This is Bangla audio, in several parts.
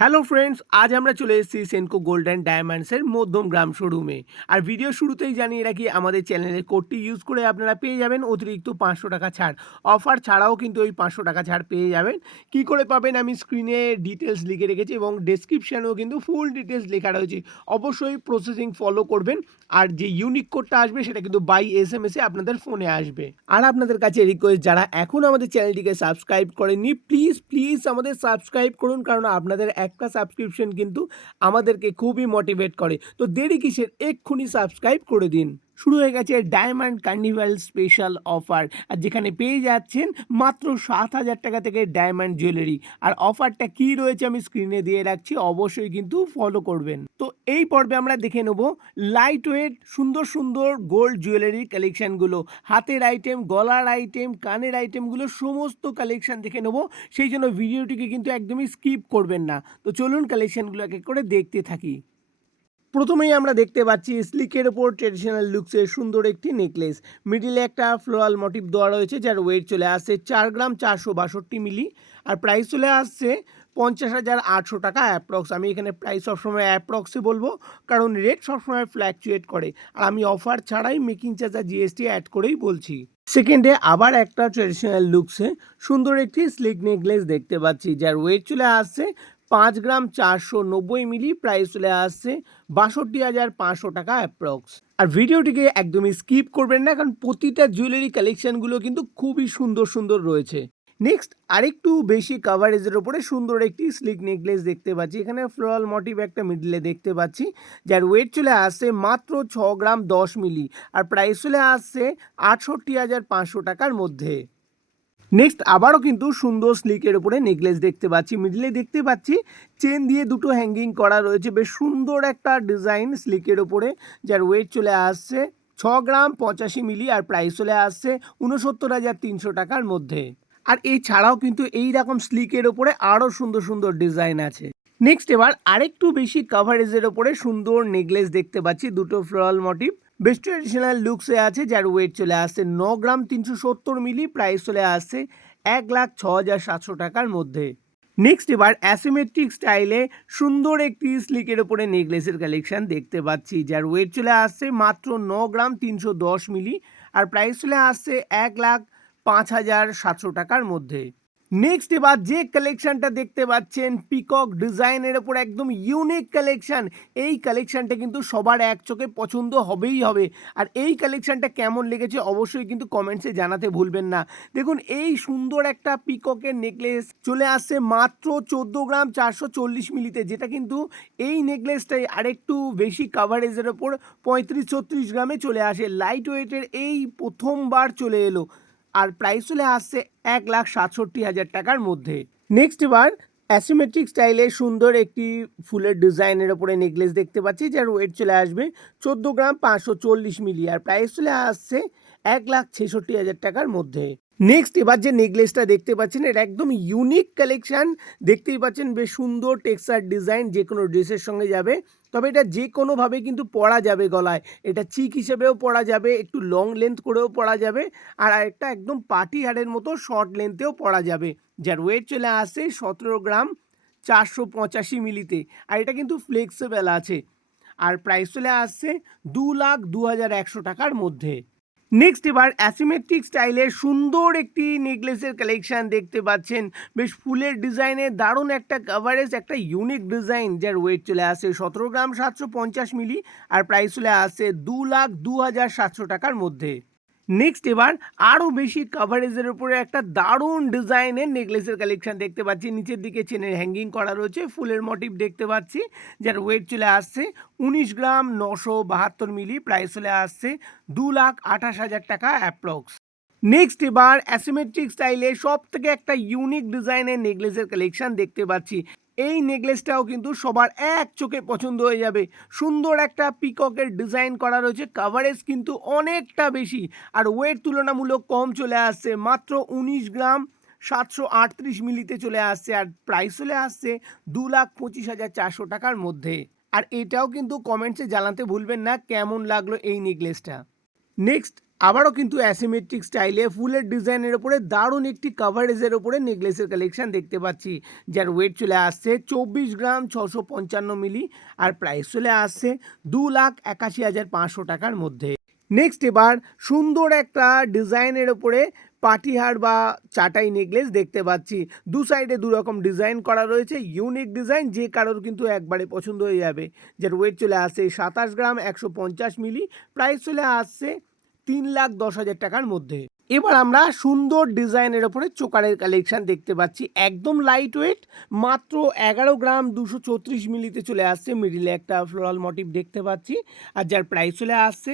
হ্যালো ফ্রেন্ডস আজ আমরা চলে এসেছি সেনকো গোল্ড অ্যান্ড ডায়মন্ডসের মধ্যম গ্রাম শোরুমে আর ভিডিও শুরুতেই জানিয়ে রাখি, আমাদের চ্যানেলের কোডটি ইউজ করে আপনারা পেয়ে যাবেন অতিরিক্ত পাঁচশো টাকা ছাড়। অফার ছাড়াও কিন্তু ওই পাঁচশো টাকা ছাড় পেয়ে যাবেন। কি করে পাবেন আমি স্ক্রিনে ডিটেলস লিখে রেখেছি এবং ডেসক্রিপশানেও কিন্তু ফুল ডিটেলস লেখা রয়েছে। অবশ্যই প্রসেসিং ফলো করবেন। আর যে ইউনিক কোডটা আসবে, সেটা কিন্তু বাই এস এম এসে আপনাদের ফোনে আসবে। আর আপনাদের কাছে রিকোয়েস্ট যারা এখন আমাদের চ্যানেলটিকে সাবস্ক্রাইব করেননি প্লিজ প্লিজ আমাদের সাবস্ক্রাইব করুন। কারণ আপনাদের একটা সাবস্ক্রিপশন কিন্তু আমাদেরকে খুবই মোটিভেট করে। তো দেরি কিসের? এক্ষুনি সাবস্ক্রাইব করে দিন। শুরু হয়ে গেছে ডায়মন্ড কার্নিভাল স্পেশাল অফার আর যেখানে পেয়ে যাচ্ছেন মাত্র সাত হাজার টাকা থেকে ডায়মন্ড জুয়েলারি আর অফারটা কি রয়েছে আমি স্ক্রিনে দিয়ে রাখছি, অবশ্যই কিন্তু ফলো করবেন। তো এই পর্বে আমরা দেখে নেব লাইট ওয়েট সুন্দর সুন্দর গোল্ড জুয়েলারি কালেকশানগুলো হাতের আইটেম গলার আইটেম কানের আইটেমগুলো সমস্ত কালেকশান দেখে নেব। সেই জন্য ভিডিওটিকে কিন্তু একদমই স্কিপ করবেন না। তো চলুন কালেকশানগুলো এক এক করে দেখতে থাকি। প্রথমেই আমরা দেখতে পাচ্ছি স্লিকের ওপর ট্রেডিশনাল লুকসের সুন্দর একটি নেকলেস মিডিলে একটা ফ্লোরাল মোটিভ দেওয়া রয়েছে, যার ওয়েট চলে আসছে চার গ্রাম চারশো বাষট্টি মিলি আর প্রাইস চলে আসছে পঞ্চাশ হাজার আটশো টাকা অ্যাপ্রক্স আমি এখানে প্রাইস সবসময় অ্যাপ্রক্সই বলব, কারণ রেট সবসময় ফ্ল্যাকচুয়েট করে। আর আমি অফার ছাড়াই মেকিং চার্জ আর জিএসটি অ্যাড করেই বলছি। সেকেন্ডে আবার একটা ট্রেডিশনাল লুকসে সুন্দর একটি স্লিক নেকলেস দেখতে পাচ্ছি, যার ওয়েট চলে আসছে পাঁচ গ্রাম চারশো নব্বই মিলি প্রাইস চলে আসছে বাষট্টি হাজার পাঁচশো টাকা অ্যাপ্রক্স আর ভিডিওটিকে একদমই স্কিপ করবেন না, কারণ প্রতিটা জুয়েলারি কালেকশনগুলো কিন্তু খুবই সুন্দর সুন্দর রয়েছে। নেক্সট আরেকটু বেশি কাভারেজের ওপরে সুন্দর একটি স্লিক নেকলেস দেখতে পাচ্ছি। এখানে ফ্লোরাল মোটিভ একটা মিডলে দেখতে পাচ্ছি, যার ওয়েট চলে আসছে মাত্র ছ গ্রাম দশ মিলি, আর প্রাইস চলে আসছে আটষট্টি হাজার পাঁচশো টাকার মধ্যে। নেক্সট আবারও কিন্তু সুন্দর স্লিকের উপরে নেকলেস দেখতে পাচ্ছি। মিডলে দেখতে পাচ্ছি চেন দিয়ে দুটো হ্যাঙ্গিং করা রয়েছে। বেশ সুন্দর একটা ডিজাইন স্লিকের উপরে, যার ওয়েট চলে আসছে ছ গ্রাম পঁচাশি মিলি, আর প্রাইস চলে আসছে উনসত্তর হাজার তিনশো টাকার মধ্যে। আর এছাড়াও কিন্তু এই রকম স্লিকের ওপরে আরও সুন্দর সুন্দর ডিজাইন আছে। নেক্সট এবার আরেকটু বেশি কাভারেজের ওপরে সুন্দর নেকলেস দেখতে পাচ্ছি, দুটো ফ্লোরাল মোটিভ বেস্ট ট্রেডিশনাল লুকসে আছে, যার ওয়েট চলে আসছে ন গ্রাম তিনশো সত্তর মিলি প্রাইস চলে আসছে এক লাখ ছ হাজার সাতশো টাকার মধ্যে। নেক্সট এবার অ্যাসিমেট্রিক স্টাইলে সুন্দর একটি স্লিকের ওপরে নেকলেসের কালেকশন দেখতে পাচ্ছি, যার ওয়েট চলে আসছে মাত্র ন গ্রাম তিনশো দশ মিলি, আর প্রাইস চলে আসছে এক লাখ পাঁচ হাজার সাতশো টাকার মধ্যে। নেক্সট এবার যে কালেকশনটা দেখতে পাচ্ছেন পিকক ডিজাইনের ওপর একদম ইউনিক কালেকশন এই কালেকশানটা কিন্তু সবার এক চোখে পছন্দ হবেই হবে। আর এই কালেকশানটা কেমন লেগেছে অবশ্যই কিন্তু কমেন্টসে জানাতে ভুলবেন না। দেখুন, এই সুন্দর একটা পিককের নেকলেস চলে আসছে মাত্র চোদ্দ গ্রাম চারশো চল্লিশ মিলিতে, যেটা কিন্তু এই নেকলেসটাই আরেকটু বেশি কাভারেজের ওপর পঁয়ত্রিশ ছত্রিশ গ্রামে চলে আসে। লাইট ওয়েটের এই প্রথমবার চলে এলো। আর প্রাইস চলে আসছে এক লাখ সাতষট্টি হাজার টাকার মধ্যে। নেক্সট এবার অ্যাসিমেট্রিক স্টাইলে সুন্দর একটি ফুলের ডিজাইনের ওপরে নেকলেস দেখতে পাচ্ছি, যার ওয়েট চলে আসবে চোদ্দ গ্রাম পাঁচশো চল্লিশ মিলি আর প্রাইস চলে আসছে এক লাখ ছেষট্টি হাজার টাকার মধ্যে। নেক্সট এবার যে নেকলেসটা দেখতে পাচ্ছেন, এটা একদম ইউনিক কালেকশান দেখতেই পাচ্ছেন বেশ সুন্দর টেক্সচার ডিজাইন যে কোনো ড্রেসের সঙ্গে যাবে। তবে এটা যে কোনোভাবে কিন্তু পরা যাবে গলায়। এটা চিক হিসেবেও পরা যাবে, একটু লং লেন্থ করেও পরা যাবে, আর একটা একদম পার্টি হারের মতো শর্ট লেন্থেও পরা যাবে, যার ওয়েট চলে আসে সতেরো গ্রাম চারশো পঁচাশি মিলিতে, আর এটা কিন্তু ফ্লেক্সিবেল আছে। আর প্রাইস চলে আসছে দু লাখ দু হাজার একশো টাকার মধ্যে। নেক্সট এবার অ্যাসিমেট্রিক স্টাইলে সুন্দর একটি নেকলেসের কালেকশান দেখতে পাচ্ছেন। বেশ ফুলের ডিজাইনে দারুণ একটা কাভারেজ একটা ইউনিক ডিজাইন যার ওয়েট চলে আসে সতেরো গ্রাম সাতশো পঞ্চাশ মিলি আর প্রাইস চলে আসে দু লাখ দু হাজার সাতশো টাকার মধ্যে। নেক্সট এবার আরও বেশি কাভারেজের উপরে একটা দারুণ ডিজাইনের নেকলেসের কালেকশন দেখতে পাচ্ছি। নিচের দিকে চেনের হ্যাঙ্গিং করা রয়েছে, ফুলের মোটিভ দেখতে পাচ্ছি। যার ওয়েট চলে আসছে উনিশ গ্রাম নশো বাহাত্তর মিলি প্রাইস চলে আসছে দু লাখ আঠাশ হাজার টাকা অ্যাপ্রক্স নেক্সট এবার অ্যাসিমেট্রিক স্টাইলে সব থেকে একটা ইউনিক ডিজাইনের নেকলেসের কালেকশন দেখতে পাচ্ছি। এই নেকলেসটাও কিন্তু সবার এক চোখে পছন্দ হয়ে যাবে। সুন্দর একটা পিককের ডিজাইন করা রয়েছে, কাভারেজ কিন্তু অনেকটা বেশি। আর ওয়েট তুলনামূলক কম চলে আসছে, মাত্র উনিশ গ্রাম সাতশো আটত্রিশ মিলিতে চলে আসছে আর প্রাইস চলে আসছে দু লাখ পঁচিশ হাজার চারশো টাকার মধ্যে। আর এটাও কিন্তু কমেন্টসে জানাতে ভুলবেন না কেমন লাগল এই নেকলেসটা। নেক্সট আবারও কিন্তু অ্যাসিমেট্রিক স্টাইলে ফুলের ডিজাইনের ওপরে দারুণ একটি কাভারেজের ওপরে নেকলেসের কালেকশন দেখতে পাচ্ছি। যার ওয়েট চলে আসছে চব্বিশ গ্রাম ছশো পঞ্চান্ন মিলি আর প্রাইস চলে আসছে দু লাখ একাশি হাজার পাঁচশো টাকার মধ্যে। নেক্সট এবার সুন্দর একটা ডিজাইনের ওপরে পাটিহার বা চাটাই নেকলেস দেখতে পাচ্ছি। দু সাইডে দু রকম ডিজাইন করা রয়েছে ইউনিক ডিজাইন যে কারোর কিন্তু একবারে পছন্দ হয়ে যাবে। যার ওয়েট চলে আসছে সাতাশ গ্রাম একশো পঞ্চাশ মিলি প্রাইস চলে আসছে তিন লাখ দশ হাজার টাকার মধ্যে। এবার আমরা সুন্দর ডিজাইনের ওপরে চোকারের কালেকশন দেখতে পাচ্ছি। একদম লাইট ওয়েট মাত্র এগারো গ্রাম দুশো চৌত্রিশ মিলিতে চলে আসছে। মিডিলে একটা ফ্লোরাল মোটিভ দেখতে পাচ্ছি। আর যার প্রাইস চলে আসছে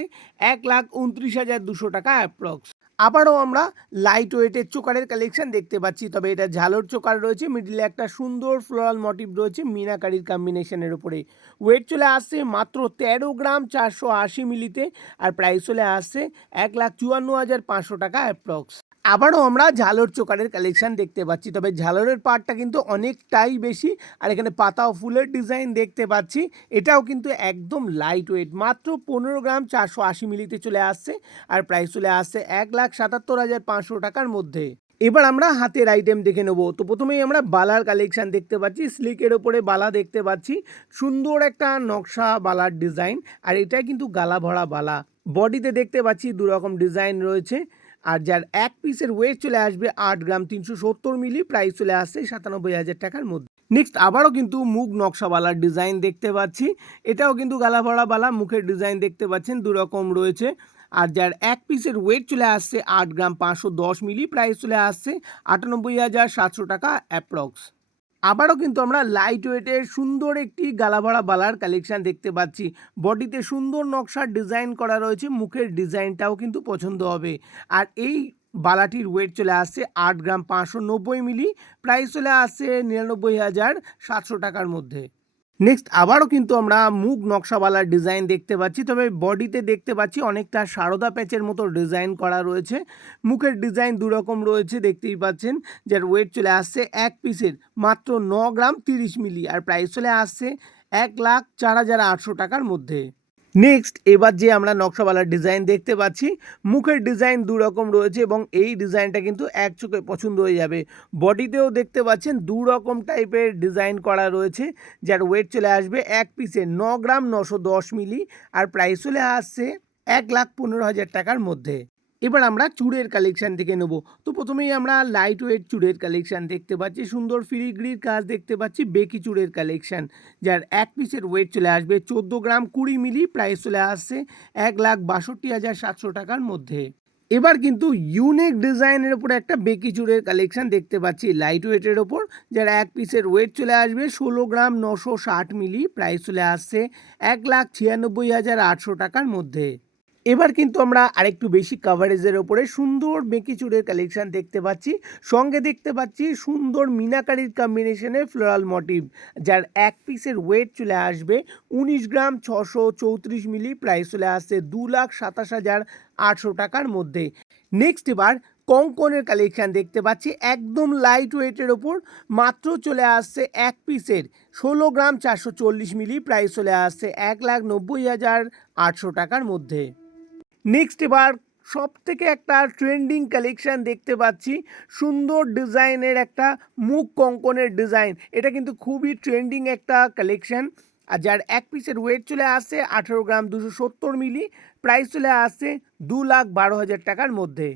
এক লাখ উনত্রিশ হাজার দুশো টাকা অ্যাপ্রক্স আবারও আমরা লাইট ওয়েটের চোকারের কালেকশন দেখতে পাচ্ছি। তবে এটা ঝালোর চোকার রয়েছে মিডিলে একটা সুন্দর ফ্লোরাল মোটিভ রয়েছে, মিনাকারির কম্বিনেশনের উপরে। ওয়েট চলে আসছে মাত্র তেরো গ্রাম চারশো আশি মিলিতে আর প্রাইস চলে আসছে এক লাখ চুয়ান্ন হাজার পাঁচশো টাকা অ্যাপ্রক্স আবারও আমরা ঝালর চোকারের কালেকশন দেখতে পাচ্ছি। তবে ঝালরের পার্টটা কিন্তু অনেকটাই বেশি আর এখানে পাতা ও ফুলের ডিজাইন দেখতে পাচ্ছি। এটাও কিন্তু একদম লাইট ওয়েট মাত্র পনেরো গ্রাম চারশো আশি মিলিতে চলে আসছে আর প্রাইস চলে আসছে এক লাখ সাতাত্তর হাজার পাঁচশো টাকার মধ্যে। এবার আমরা হাতের আইটেম দেখে নেব। তো প্রথমেই আমরা বালার কালেকশন দেখতে পাচ্ছি। স্লিকের ওপরে বালা দেখতে পাচ্ছি। সুন্দর একটা নকশা বালার ডিজাইন আর এটা কিন্তু গালা ভরা বালা বডিতে দেখতে পাচ্ছি দু রকম ডিজাইন রয়েছে। আর যার এক পিসের ওয়েট চলে আসবে আট গ্রাম তিনশো সত্তর মিলি প্রাইস চলে আসছে সাতানব্বই হাজার টাকার মধ্যে। নেক্সট আবারও কিন্তু মুখ নকশাওয়ালার ডিজাইন দেখতে পাচ্ছি। এটাও কিন্তু গালা ভরা বালা, মুখের ডিজাইন দেখতে পাচ্ছেন, দুরকম রয়েছে। আর যার এক পিসের ওয়েট চলে আসছে আট গ্রাম পাঁচশো দশ মিলি প্রাইস চলে আসছে আটানব্বই হাজার সাতশো টাকা অ্যাপ্রক্স আবারও কিন্তু আমরা লাইট ওয়েটের সুন্দর একটি গালাভরা বালার কালেকশান দেখতে পাচ্ছি। বডিতে সুন্দর নকশার ডিজাইন করা রয়েছে, মুখের ডিজাইনটাও কিন্তু পছন্দ হবে। আর এই বালাটির ওয়েট চলে আসছে আট গ্রাম পাঁচশো নব্বই মিলি প্রাইস চলে আসছে নিরানব্বই হাজার সাতশো টাকার মধ্যে। নেক্সট আবারও কিন্তু আমরা মুখ নকশাওয়ালার ডিজাইন দেখতে পাচ্ছি, তবে বডিতে দেখতে পাচ্ছি অনেকটা সারদা প্যাচের মতো ডিজাইন করা রয়েছে। মুখের ডিজাইন দুরকম রয়েছে, দেখতেই পাচ্ছেন যার ওয়েট চলে আসছে এক পিসের মাত্র ন গ্রাম তিরিশ মিলি আর প্রাইস চলে আসছে এক লাখ চার হাজার আটশো টাকার মধ্যে। নেক্সট এবার যে আমরা নকশাওয়ালার ডিজাইন দেখতে পাচ্ছি, মুখের ডিজাইন দু রকম রয়েছে এবং এই ডিজাইনটা কিন্তু এক চোখে পছন্দ হয়ে যাবে। বডিতেও দেখতে পাচ্ছেন দু রকম টাইপের ডিজাইন করা রয়েছে, যার ওয়েট চলে আসবে এক পিসে ন গ্রাম নশো দশ মিলি আর প্রাইস চলে আসছে এক লাখ পনেরো হাজার টাকার মধ্যে। এবার আমরা চুড়ের কালেকশন থেকে নেব। তো প্রথমেই আমরা লাইট ওয়েট চুড়ের কালেকশান দেখতে পাচ্ছি, সুন্দর ফিলিগ্রির কাজ দেখতে পাচ্ছি, বেকি চুড়ের কালেকশন যার এক পিসের ওয়েট চলে আসবে চোদ্দ গ্রাম কুড়ি মিলি প্রাইস চলে আসছে এক লাখ বাষট্টি হাজার সাতশো টাকার মধ্যে। এবার কিন্তু ইউনিক ডিজাইনের ওপর একটা বেকি চুড়ের কালেকশন দেখতে পাচ্ছি লাইট ওয়েটের ওপর, যার এক পিসের ওয়েট চলে আসবে ষোলো গ্রাম নশো ষাট মিলি প্রাইস চলে আসছে এক লাখ ছিয়ানব্বই হাজার আটশো টাকার মধ্যে। এবার কিন্তু আমরা আরেকটু বেশি কাভারেজের ওপরে সুন্দর বেঁকি চুড়ের কালেকশন দেখতে পাচ্ছি। সঙ্গে দেখতে পাচ্ছি সুন্দর মিনাকারির কম্বিনেশনে ফ্লোরাল মোটিভ যার এক পিসের ওয়েট চলে আসবে উনিশ গ্রাম ছশো চৌত্রিশ মিলি প্রাইস চলে আসছে দু লাখ সাতাশ হাজার আটশো টাকার মধ্যে। নেক্সট এবার কঙ্কনের কালেকশান দেখতে পাচ্ছি, একদম লাইট ওয়েটের ওপর, মাত্র চলে আসছে এক পিসের ষোলো গ্রাম চারশো চল্লিশ মিলি প্রাইস চলে আসছে এক লাখ নব্বই হাজার আটশো টাকার মধ্যে। নেক্সট এবার সব থেকে একটা ট্রেন্ডিং কালেকশন দেখতে পাচ্ছি। সুন্দর ডিজাইনের একটা মুখ কঙ্কনের ডিজাইন এটা কিন্তু খুবই ট্রেন্ডিং একটা কালেকশন আর যার এক পিসের ওয়েট চলে আসছে আঠেরো গ্রাম দুশো সত্তর মিলি প্রাইস চলে আসছে দু লাখ বারো হাজার টাকার মধ্যে।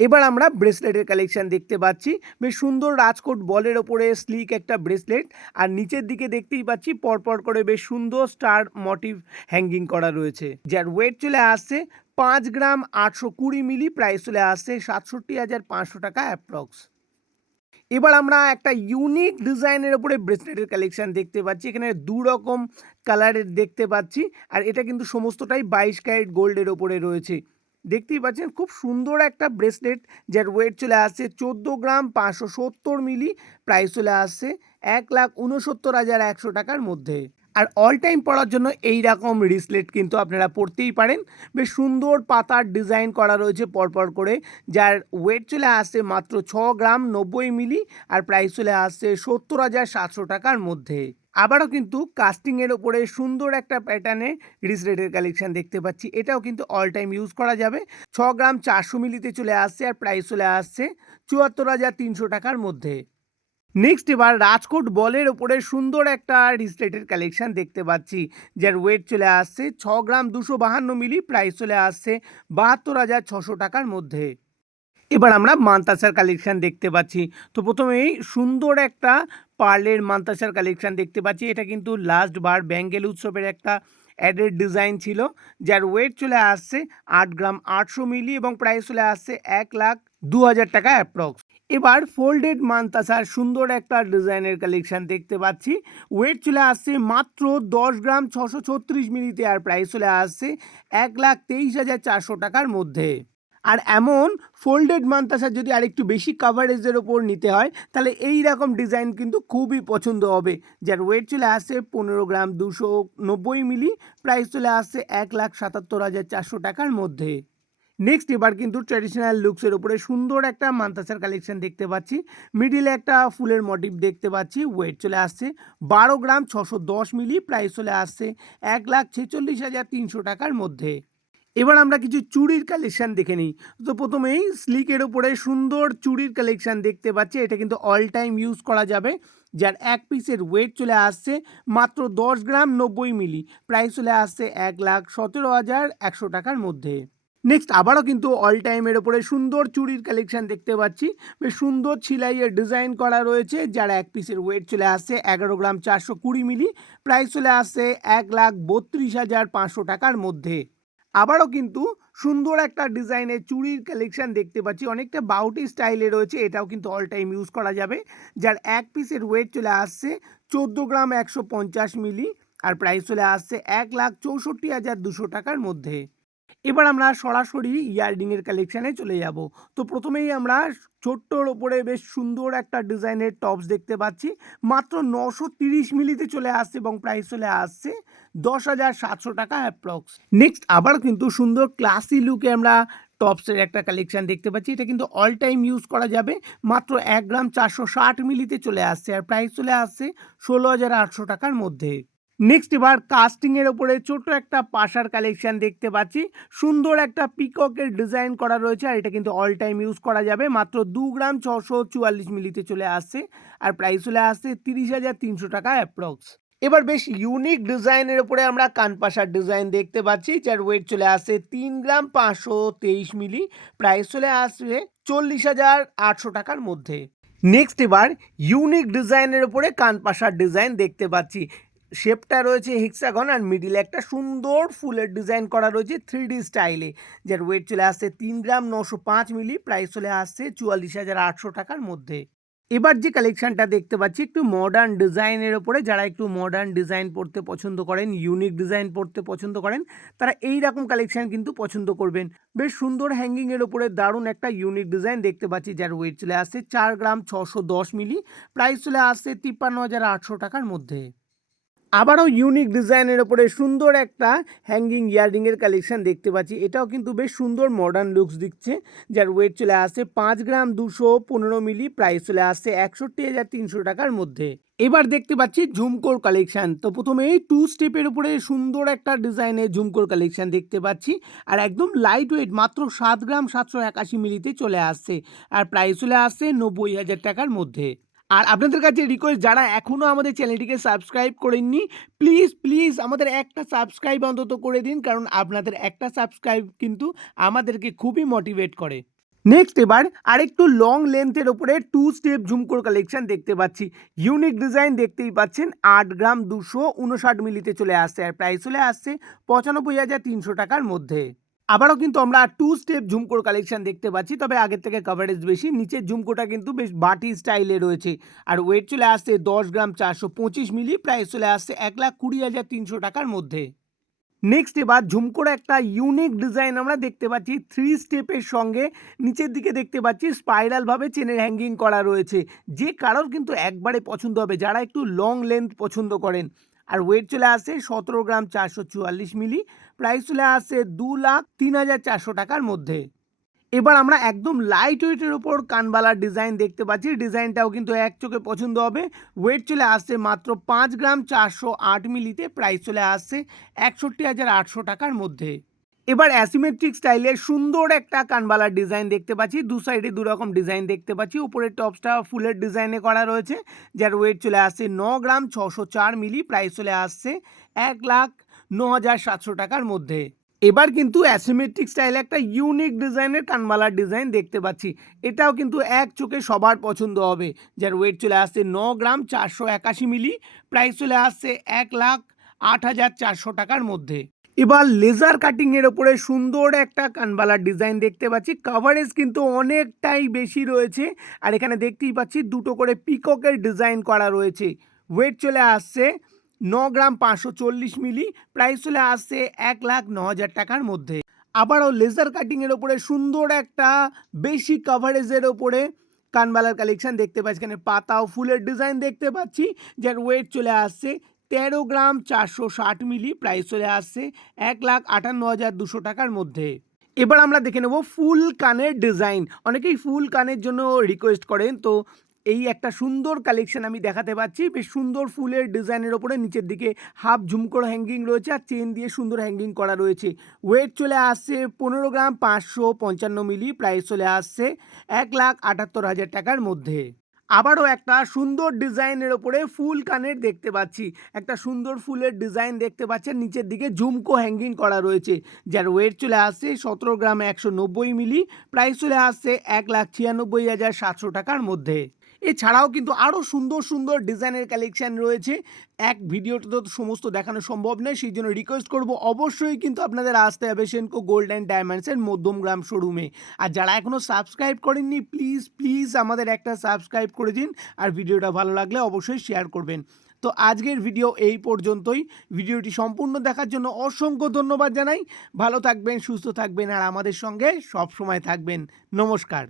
এবার আমরা ব্রেসলেটের কালেকশন দেখতে পাচ্ছি। বেশ সুন্দর রাজকোট বলের ওপরে স্লিক একটা ব্রেসলেট আর নিচের দিকে দেখতেই পাচ্ছি পরপর করে বেশ সুন্দর স্টার মোটিভ হ্যাঙ্গিং করা রয়েছে। যার ওয়েট চলে আসছে পাঁচ গ্রাম আটশো কুড়ি মিলি প্রাইস চলে আসছে সাতষট্টি হাজার পাঁচশো টাকা অ্যাপ্রক্স এবার আমরা একটা ইউনিক ডিজাইনের ওপরে ব্রেসলেটের কালেকশান দেখতে পাচ্ছি। এখানে দু রকম কালারের দেখতে পাচ্ছি আর এটা কিন্তু সমস্তটাই বাইশ ক্যারেট গোল্ডের ওপরে রয়েছে। দেখতেই পাচ্ছেন খুব সুন্দর একটা ব্রেসলেট যার ওয়েট চলে আসছে চোদ্দ গ্রাম পাঁচশো সত্তর মিলি প্রাইস চলে আসছে এক লাখ উনসত্তর হাজার একশো টাকার মধ্যে। আর অল টাইম পরার জন্য এই রকম রিসলেট কিন্তু আপনারা পড়তেই পারেন। বেশ সুন্দর পাতার ডিজাইন করা রয়েছে পরপর করে, যার ওয়েট চলে আসছে মাত্র ছ গ্রাম নব্বই মিলি আর প্রাইস চলে আসছে সত্তর হাজার সাতশো টাকার মধ্যে। আবারও কিন্তু কাস্টিংয়ের ওপরে সুন্দর একটা প্যাটার্নে রিস রেটের কালেকশন দেখতে পাচ্ছি। এটাও কিন্তু অল টাইম ইউজ করা যাবে। ছ গ্রাম চারশো মিলিতে চলে আসছে আর প্রাইস চলে আসছে চুয়াত্তর হাজার তিনশো টাকার মধ্যে। নেক্সট এবার রাজকোট বলের ওপরে সুন্দর একটা রিসলেটের কালেকশান দেখতে পাচ্ছি। যার ওয়েট চলে আসছে ছ গ্রাম দুশো বাহান্ন মিলি প্রাইস চলে আসছে বাহাত্তর হাজার ছশো টাকার মধ্যে। এবার আমরা মান্তাসার কালেকশান দেখতে পাচ্ছি। তো প্রথমেই সুন্দর একটা পার্লের মান্তাসার কালেকশান দেখতে পাচ্ছি। এটা কিন্তু লাস্ট বার ব্যাঙ্গেল উৎসবের একটা অ্যাডের ডিজাইন ছিল। যার ওয়েট চলে আসছে আট গ্রাম আটশো মিলি এবং প্রাইস চলে আসছে এক লাখ দু হাজার টাকা অ্যাপ্রক্স এবার ফোল্ডেড মান্তাসার সুন্দর একটা ডিজাইনের কালেকশান দেখতে পাচ্ছি। ওয়েট চলে আসছে মাত্র দশ গ্রাম ছশো ছত্রিশ মিলিতে, আর প্রাইস চলে আসছে এক লাখ তেইশ হাজার চারশো টাকার মধ্যে। আর এমন ফোল্ডেড মান্তাসা যদি আরেকটু বেশি কাভারেজের ওপর নিতে হয়, তাহলে এই রকম ডিজাইন কিন্তু খুবই পছন্দ হবে। যার ওয়েট চলে আসছে পনেরো গ্রাম দুশো নব্বই মিলি প্রাইস চলে আসছে এক লাখ সাতাত্তর হাজার চারশো টাকার মধ্যে। নেক্সট এবার কিন্তু ট্র্যাডিশনাল লুকসের উপরে সুন্দর একটা মান্তাসার কালেকশন দেখতে পাচ্ছি। মিডিলে একটা ফুলের মোটিভ দেখতে পাচ্ছি। ওয়েট চলে আসছে বারো গ্রাম ছশো দশ মিলি প্রাইস চলে আসছে এক লাখ ছেচল্লিশ হাজার তিনশো টাকার মধ্যে। এবার আমরা কিছু চুড়ির কালেকশান দেখে নিই। তো প্রথমেই স্লিকের ওপরে সুন্দর চুড়ির কালেকশান দেখতে পাচ্ছি। এটা কিন্তু অল টাইম ইউজ করা যাবে। যার এক পিসের ওয়েট চলে আসছে মাত্র দশ গ্রাম নব্বই মিলি প্রাইস চলে আসছে এক লাখ সতেরো হাজার একশো টাকার মধ্যে। নেক্সট আবারও কিন্তু অল টাইমের ওপরে সুন্দর চুড়ির কালেকশন দেখতে পাচ্ছি। বেশ সুন্দর ছিলাইয়ের ডিজাইন করা রয়েছে। যার এক পিসের ওয়েট চলে আসছে এগারো গ্রাম চারশো কুড়ি মিলি প্রাইস চলে আসছে এক লাখ বত্রিশ হাজার পাঁচশো টাকার মধ্যে। আবারও কিন্তু সুন্দর একটা ডিজাইনের চুড়ির কালেকশন দেখতে পাচ্ছি। অনেকটা বাউটি স্টাইলে রয়েছে। এটাও কিন্তু অল টাইম ইউজ করা যাবে। যার এক পিসের ওয়েট চলে আসছে চোদ্দ গ্রাম একশো পঞ্চাশ মিলি আর প্রাইস চলে আসছে এক লাখ চৌষট্টি হাজার দুশো টাকার মধ্যে। এবার আমরা সরাসরি ইয়ারডিংয়ের কালেকশানে চলে যাব। তো প্রথমেই আমরা ছোট্টর ওপরে বেশ সুন্দর একটা ডিজাইনের টপস দেখতে পাচ্ছি। মাত্র নশো তিরিশ মিলিতে চলে আসছে এবং প্রাইস চলে আসছে দশ হাজার সাতশো টাকা অ্যাপ্রক্স নেক্সট আবার কিন্তু সুন্দর ক্লাসি লুকে আমরা টপসের একটা কালেকশান দেখতে পাচ্ছি। এটা কিন্তু অল টাইম ইউজ করা যাবে। মাত্র এক গ্রাম চারশো ষাট মিলিতে চলে আসছে আর প্রাইস চলে আসছে ষোলো হাজার আটশো টাকার মধ্যে। নেক্সট এবার কাস্টিংয়ের ওপরে ছোট একটা পাশার কালেকশন দেখতে পাচ্ছি। সুন্দর একটা পিককের ডিজাইন করা রয়েছে আর এটা কিন্তু অল টাইম ইউজ করা যাবে। মাত্র দু গ্রাম ছশো চুয়াল্লিশ মিলিতে চলে আসছে আর প্রাইস চলে আসছে তিরিশ হাজার তিনশো টাকা অ্যাপ্রক্স এবার বেশ ইউনিক ডিজাইনের উপরে আমরা কানপাশার ডিজাইন দেখতে পাচ্ছি, যার ওয়েট চলে আসছে তিন গ্রাম পাঁচশো তেইশ মিলি। প্রাইস চলে আসবে চল্লিশ হাজার আটশো টাকার মধ্যে। নেক্সট এবার ইউনিক ডিজাইনের উপরে কানপাশার ডিজাইন দেখতে পাচ্ছি। শেপটা রয়েছে হেক্সাগন আর মিডিলে একটা সুন্দর ফুলের ডিজাইন করা রয়েছে থ্রি ডি স্টাইলে যার ওয়েট চলে আসছে তিন গ্রাম নশো পাঁচ মিলি প্রাইস চলে আসছে চুয়াল্লিশ হাজার আটশো টাকার মধ্যে। এবার যে কালেকশনটা দেখতে পাচ্ছি, একটু মডার্ন ডিজাইনের ওপরে, যারা একটু মডার্ন ডিজাইন পড়তে পছন্দ করেন ইউনিক ডিজাইন পড়তে পছন্দ করেন, তারা এই রকম কালেকশন কিন্তু পছন্দ করবেন। বেশ সুন্দর হ্যাঙ্গিংয়ের ওপরে দারুণ একটা ইউনিক ডিজাইন দেখতে পাচ্ছি, যার ওয়েট চলে আসছে চার গ্রাম ছশো দশ মিলি প্রাইস চলে আসছে তিপ্পান্ন হাজার আটশো টাকার মধ্যে। আবারও ইউনিক ডিজাইনের ওপরে সুন্দর একটা হ্যাঙ্গিং ইয়াররিংয়ের কালেকশন দেখতে পাচ্ছি। এটাও কিন্তু বেশ সুন্দর মডার্ন লুকস দিচ্ছে। যার ওয়েট চলে আসছে পাঁচ গ্রাম দুশো পনেরো মিলি প্রাইস চলে আসছে একষট্টি হাজার তিনশো টাকার মধ্যে। এবার দেখতে পাচ্ছি ঝুমকোর কালেকশন তো প্রথমে টু স্টেপের উপরে সুন্দর একটা ডিজাইনের ঝুমকোর কালেকশন দেখতে পাচ্ছি। আর একদম লাইট ওয়েট মাত্র সাত গ্রাম সাতশো একাশি মিলিতে চলে আসছে। আর প্রাইস চলে আসছে নব্বই হাজার টাকার মধ্যে। আর আপনাদের কাছে রিকোয়েস্ট যারা এখনও আমাদের চ্যানেলটিকে সাবস্ক্রাইব করেননি প্লিজ প্লিজ আমাদের একটা সাবস্ক্রাইব অন্তত করে দিন, কারণ আপনাদের একটা সাবস্ক্রাইব কিন্তু আমাদেরকে খুবই মোটিভেট করে। নেক্সট এবার আরেকটু লং লেন্থের ওপরে টু স্টেপ ঝুমকোর কালেকশন দেখতে পাচ্ছি। ইউনিক ডিজাইন দেখতেই পাচ্ছেন, আট গ্রাম দুশো উনষাট মিলিতে চলে আসছে আর প্রাইস চলে আসছে পঁচানব্বই হাজার তিনশো টাকার মধ্যে। আবারও কিন্তু আমরা টু স্টেপ ঝুমকোর কালেকশন দেখতে পাচ্ছি, তবে আগের থেকে কভারেজ বেশি। নিচের ঝুমকোটা কিন্তু বেশ বাটি স্টাইলে রয়েছে। আর ওয়েট চলে আসছে দশ গ্রাম চারশো পঁচিশ মিলি প্রাইস চলে আসছে এক লাখ কুড়ি হাজার তিনশো টাকার মধ্যে। নেক্সট এবার ঝুমকোর একটা ইউনিক ডিজাইন আমরা দেখতে পাচ্ছি থ্রি স্টেপের সঙ্গে। নিচের দিকে দেখতে পাচ্ছি স্পাইরালভাবে চেনের হ্যাঙ্গিং করা রয়েছে। যে কারোর কিন্তু একবারে পছন্দ হবে, যারা একটু লং লেন্থ পছন্দ করেন। আর ওয়েট চলে আসে সতেরো গ্রাম চারশো চুয়াল্লিশ মিলি প্রাইস চলে আসে দু লাখ তিন হাজার চারশো টাকার মধ্যে। এবার আমরা একদম লাইট ওয়েটের ওপর কানবালার ডিজাইন দেখতে পাচ্ছি। ডিজাইনটাও কিন্তু এক চোখে পছন্দ হবে। ওয়েট চলে আসছে মাত্র পাঁচ গ্রাম চারশো আট মিলিতে প্রাইস চলে আসছে একষট্টি হাজার আটশো টাকার মধ্যে। এবার অ্যাসিমেট্রিক স্টাইলে সুন্দর একটা কানবালার ডিজাইন দেখতে পাচ্ছি। দু সাইডে দু রকম ডিজাইন দেখতে পাচ্ছি। উপরের টপসটা ফুলের ডিজাইনে করা রয়েছে। যার ওয়েট চলে আসছে ন গ্রাম ছশো চার মিলি প্রাইস চলে আসছে এক লাখ ন হাজার সাতশো টাকার মধ্যে। এবার কিন্তু অ্যাসিমেট্রিক স্টাইলে একটা ইউনিক ডিজাইনের কানবালার ডিজাইন দেখতে পাচ্ছি। এটাও কিন্তু এক চোখে সবার পছন্দ হবে। যার ওয়েট চলে আসছে ন গ্রাম চারশো একাশি মিলি প্রাইস চলে আসছে এক লাখ আট হাজার চারশো টাকার মধ্যে। এবার লেজার কাটিংয়ের ওপরে সুন্দর একটা কানবালার ডিজাইন দেখতে পাচ্ছি। কাভারেজ কিন্তু অনেকটাই বেশি রয়েছে। আর এখানে দেখতেই পাচ্ছি দুটো করে পিককের ডিজাইন করা রয়েছে। ওয়েট চলে আসছে ন গ্রাম পাঁচশো চল্লিশ মিলি প্রাইস চলে আসছে এক লাখ ন হাজার টাকার মধ্যে। আবারও লেজার কাটিংয়ের ওপরে, সুন্দর একটা বেশি কাভারেজের ওপরে কানবালার কালেকশন দেখতে পাচ্ছি। এখানে পাতা ও ফুলের ডিজাইন দেখতে পাচ্ছি। যার ওয়েট চলে আসছে তেরো গ্রাম চারশো ষাট মিলি প্রাইস চলে আসছে এক লাখ আটান্ন হাজার দুশো টাকার মধ্যে। এবার আমরা দেখে নেব ফুল কানের ডিজাইন অনেকেই ফুল কানের জন্য রিকোয়েস্ট করেন, তো এই একটা সুন্দর কালেকশন আমি দেখাতে পাচ্ছি। বেশ সুন্দর ফুলের ডিজাইনের ওপরে নিচের দিকে হাফ ঝুমকোর হ্যাঙ্গিং রয়েছে আর চেন দিয়ে সুন্দর হ্যাঙ্গিং করা রয়েছে। ওয়েট চলে আসছে পনেরো গ্রাম পাঁচশো পঞ্চান্ন মিলি প্রাইস চলে আসছে এক লাখ আটাত্তর হাজার টাকার মধ্যে। আবারও একটা সুন্দর ডিজাইনের ওপরে ফুল কানের দেখতে পাচ্ছি। একটা সুন্দর ফুলের ডিজাইন দেখতে পাচ্ছেন নিচের দিকে ঝুমকো হ্যাঙ্গিং করা রয়েছে। যার ওয়েট চলে আসছে সতেরো গ্রাম একশো নব্বই মিলি প্রাইস চলে আসছে এক লাখ ছিয়ানব্বই হাজার সাতশো টাকার মধ্যে। এছাড়াও কিন্তু আরও সুন্দর সুন্দর ডিজাইনের কালেকশন রয়েছে। এক ভিডিওতে তো সমস্ত দেখানো সম্ভব নয়, সেই জন্য রিকোয়েস্ট করব, অবশ্যই কিন্তু আপনাদের আসতে হবে সেনকো গোল্ড অ্যান্ড ডায়মন্ডসের মধ্যমগ্রাম শোরুমে আর যারা এখনও সাবস্ক্রাইব করেননি প্লিজ প্লিজ আমাদের একটা সাবস্ক্রাইব করে দিন, আর ভিডিওটা ভালো লাগলে অবশ্যই শেয়ার করবেন। তো আজকের ভিডিও এই পর্যন্তই। ভিডিওটি সম্পূর্ণ দেখার জন্য অসংখ্য ধন্যবাদ জানাই। ভালো থাকবেন, সুস্থ থাকবেন, আর আমাদের সঙ্গে সব সময় থাকবেন। নমস্কার।